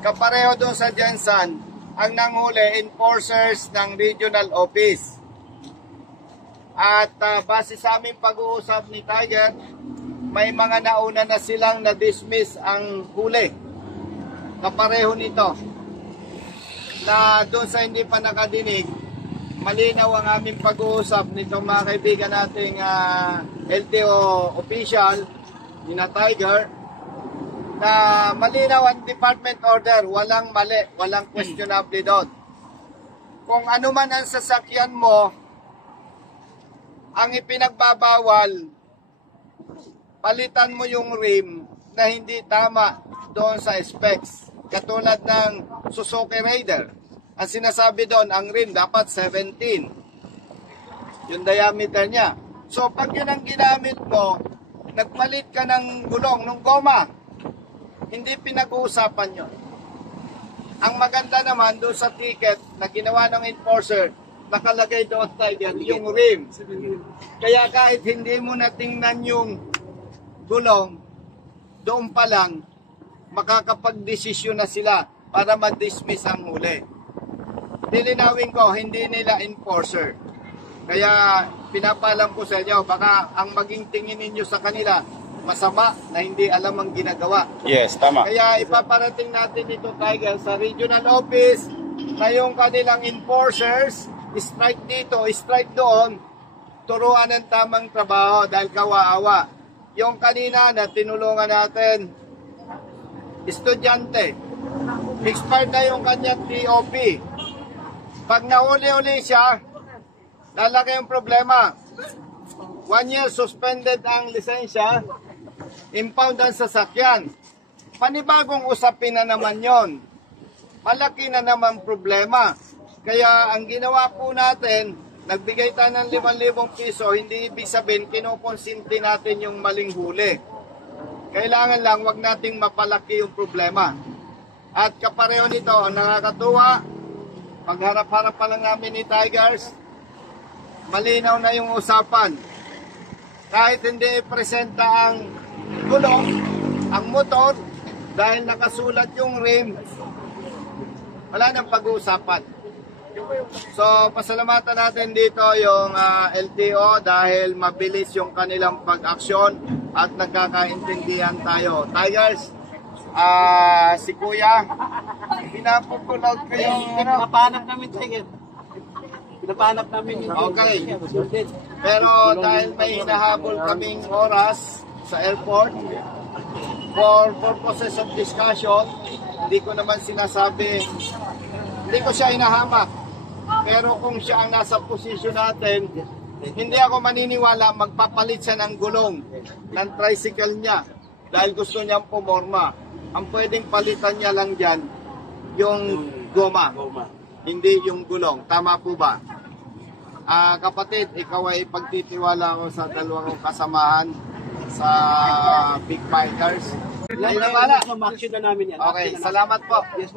kapareho doon sa Jensen, ang nanghuli, enforcers ng regional office. At base sa aming pag-uusap ni Tiger, may mga nauna na silang na-dismiss ang huli. Kapareho nito. Na doon sa hindi pa nakadinig, malinaw ang aming pag-uusap nitong mga kaibigan nating LTO official, ni Tiger, na malinaw ang department order, walang mali, walang questionable doon. Kung ano man ang sasakyan mo, ang ipinagbabawal, palitan mo yung rim na hindi tama doon sa specs. Katulad ng Suzuki Raider. Ang sinasabi doon, ang rim dapat 17. Yung diameter niya. So pag yun ang ginamit mo, nagpalit ka ng gulong, ng goma, hindi pinag-uusapan yun. Ang maganda naman doon sa ticket na ginawa ng enforcer, nakalagay doon, Tiger, yung rim. Kaya kahit hindi mo natingnan yung gulong, doon pa lang, makakapag-desisyon na sila para ma-dismiss ang huli. Nilinawin ko, hindi nila enforcer. Kaya pinapalam ko sa inyo, baka ang maging tingin ninyo sa kanila, masama na hindi alam ang ginagawa. Yes, tama. Kaya ipaparating natin ito, Tiger, sa regional office na yung kanilang enforcers, strike dito, strike doon, turuan ng tamang trabaho dahil kawawa. Yung kanina na tinulungan natin, estudyante, expired na yung kanyang TOP. Pag nahuli-uli siya, lalaki yung problema. 1 year suspended ang lisensya, impound ang sasakyan. Panibagong usapin na naman yon. Malaki na naman problema. Kaya ang ginawa po natin, nagbigay tayo ng 5,000 piso, hindi ibig sabihin kinukonsinti natin yung maling huli. Kailangan lang wag nating mapalaki yung problema. At kapareho nito, ang nakakatuwa, pagharap-harap pa lang namin ni Tigers, malinaw na yung usapan. Kahit hindi ipresenta ang gulong, ang motor, dahil nakasulat yung rim, wala nang pag-uusapan. So, pasalamatan natin dito yung LTO dahil mabilis yung kanilang pag-aksyon at nagkakaintindihan tayo. Tigers, si Kuya, pinapupulout ko yung... Pinapanap namin, Tiger. Pinapanap namin yung... Okay. Pero dahil may hinahabol kaming oras sa airport, for purposes of discussion, hindi ko naman sinasabi, hindi ko siya hinahamak. Pero kung siya ang nasa posisyon natin, hindi ako maniniwala magpapalit siya ng gulong ng tricycle niya dahil gusto niyang pumorma. Ang pwedeng palitan niya lang dyan, yung goma, hindi yung gulong. Tama po ba? Kapatid, ikaw ay pagtitiwala ko sa dalawang kasamahan sa Big Fighters. Ayun na pala. Action na namin yan. Okay, salamat po. Yes,